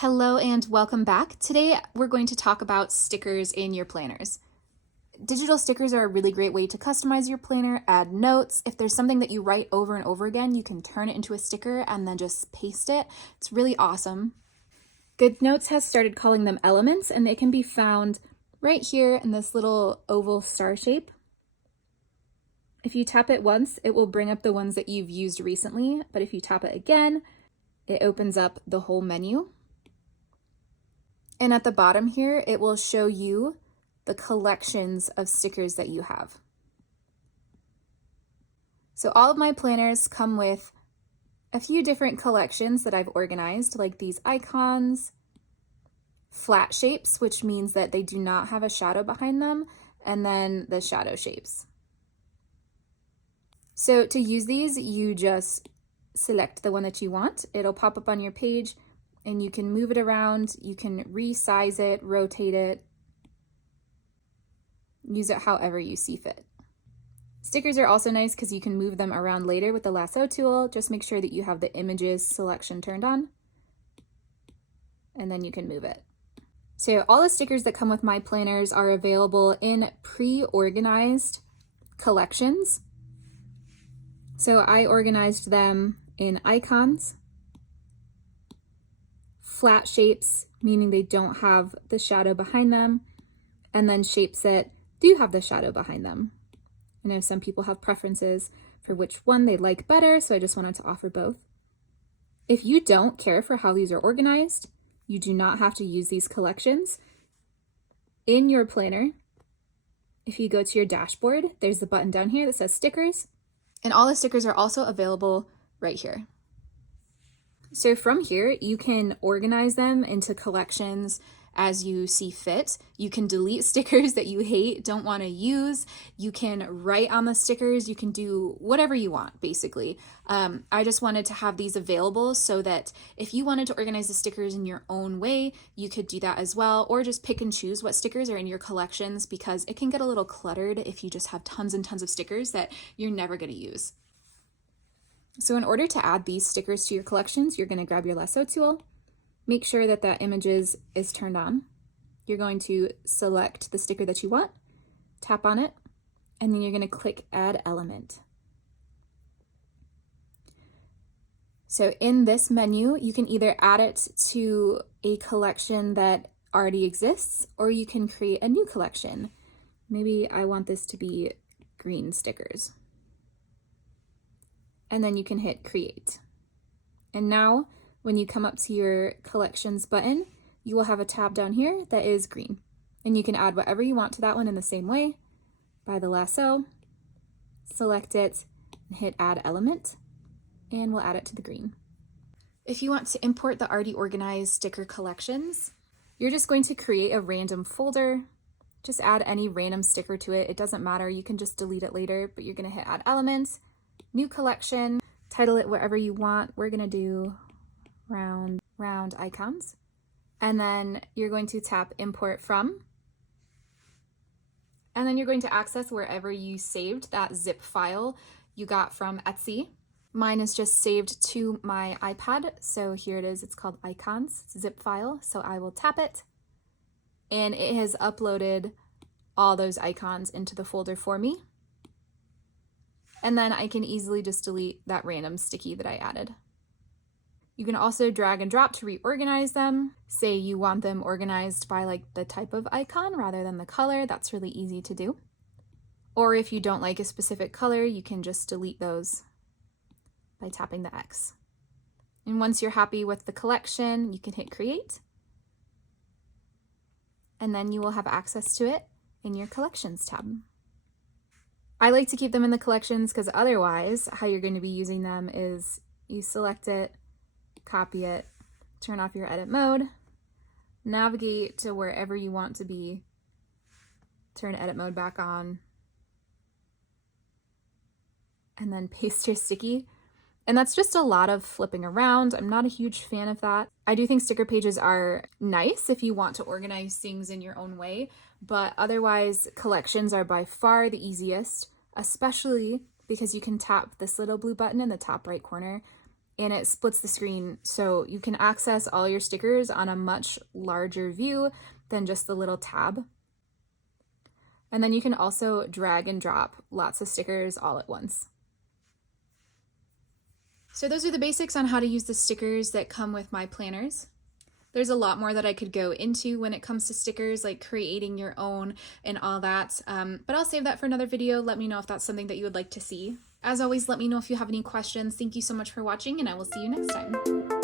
Hello and welcome back. Today we're going to talk about stickers in your planners. Digital stickers are a really great way to customize your planner, add notes. If there's something that you write over and over again, you can turn it into a sticker and then just paste it. It's really awesome. GoodNotes has started calling them elements, and they can be found right here in this little oval star shape. If you tap it once, it will bring up the ones that you've used recently, but if you tap it again, it opens up the whole menu. And at the bottom here, it will show you the collections of stickers that you have. So all of my planners come with a few different collections that I've organized, like these icons, flat shapes, which means that they do not have a shadow behind them, and then the shadow shapes. So to use these, you just select the one that you want. It'll pop up on your page, and you can move it around, you can resize it, rotate it, use it however you see fit. Stickers are also nice because you can move them around later with the lasso tool. Just make sure that you have the images selection turned on, and then you can move it. So all the stickers that come with my planners are available in pre-organized collections. So I organized them in icons, flat shapes, meaning they don't have the shadow behind them, and then shapes that do have the shadow behind them. I know some people have preferences for which one they like better, so I just wanted to offer both. If you don't care for how these are organized, you do not have to use these collections. In your planner, if you go to your dashboard, there's the button down here that says stickers, and all the stickers are also available right here. So from here, you can organize them into collections as you see fit. You can delete stickers that you hate, don't want to use. You can write on the stickers. You can do whatever you want, basically. I just wanted to have these available so that if you wanted to organize the stickers in your own way, you could do that as well, or just pick and choose what stickers are in your collections, because it can get a little cluttered if you just have tons and tons of stickers that you're never going to use. So in order to add these stickers to your collections, you're going to grab your lasso tool, make sure that that images is turned on. You're going to select the sticker that you want, tap on it, and then you're going to click Add Element. So in this menu, you can either add it to a collection that already exists, or you can create a new collection. Maybe I want this to be green stickers. And then you can hit create. And now when you come up to your collections button, you will have a tab down here that is green. And you can add whatever you want to that one in the same way by the lasso, select it, and hit add element, and we'll add it to the green. If you want to import the already organized sticker collections, you're just going to create a random folder. Just add any random sticker to it. It doesn't matter, you can just delete it later, but you're gonna hit add elements, new collection, title it whatever you want. We're gonna do round icons. And then you're going to tap import from. And then you're going to access wherever you saved that zip file you got from Etsy. Mine is just saved to my iPad. So here it is, it's called icons, it's a zip file. So I will tap it and it has uploaded all those icons into the folder for me. And then I can easily just delete that random sticky that I added. You can also drag and drop to reorganize them. Say you want them organized by like the type of icon rather than the color. That's really easy to do. Or if you don't like a specific color, you can just delete those by tapping the X. And once you're happy with the collection, you can hit create. And then you will have access to it in your collections tab. I like to keep them in the collections because otherwise how you're going to be using them is you select it, copy it, turn off your edit mode, navigate to wherever you want to be, turn edit mode back on, and then paste your sticky. And that's just a lot of flipping around. I'm not a huge fan of that. I do think sticker pages are nice if you want to organize things in your own way, but otherwise collections are by far the easiest, especially because you can tap this little blue button in the top right corner and it splits the screen so you can access all your stickers on a much larger view than just the little tab. And then you can also drag and drop lots of stickers all at once. So those are the basics on how to use the stickers that come with my planners. There's a lot more that I could go into when it comes to stickers, like creating your own and all that, but I'll save that for another video. Let me know if that's something that you would like to see. As always, let me know if you have any questions. Thank you so much for watching, and I will see you next time.